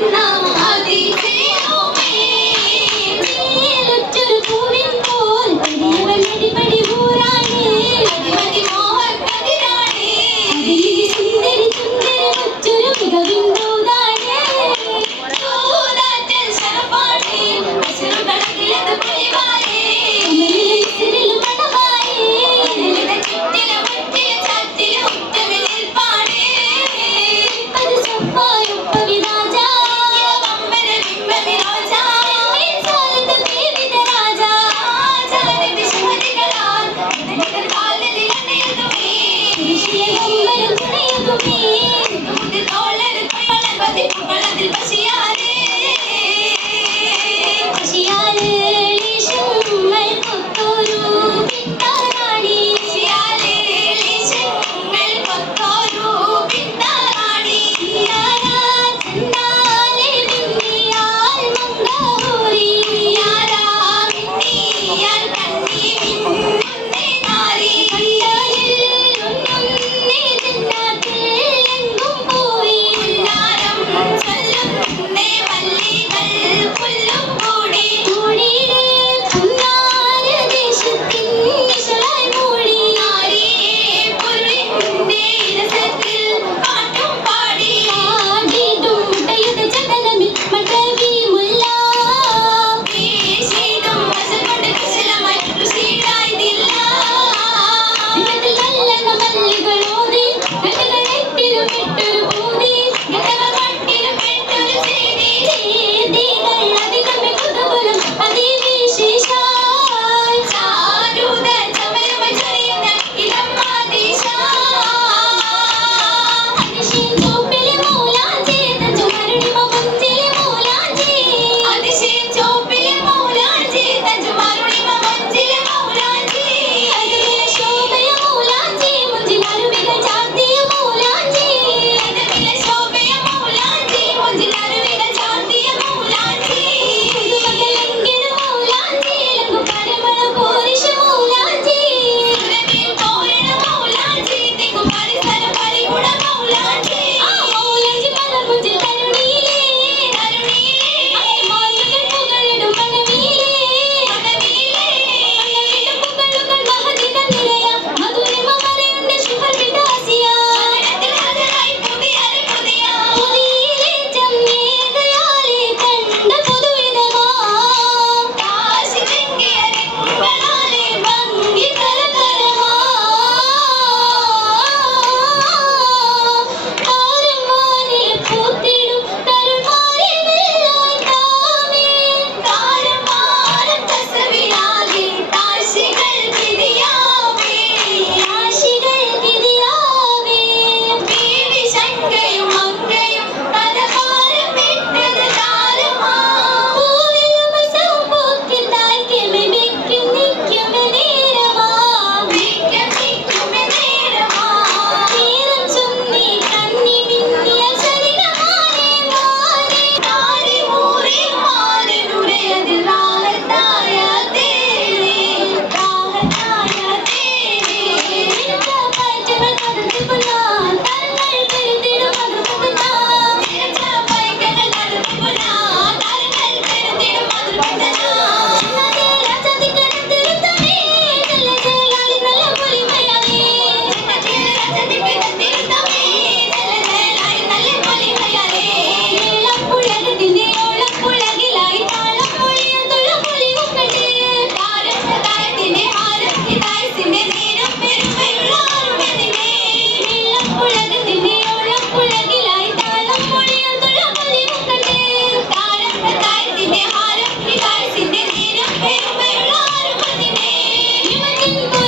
No. Thank you.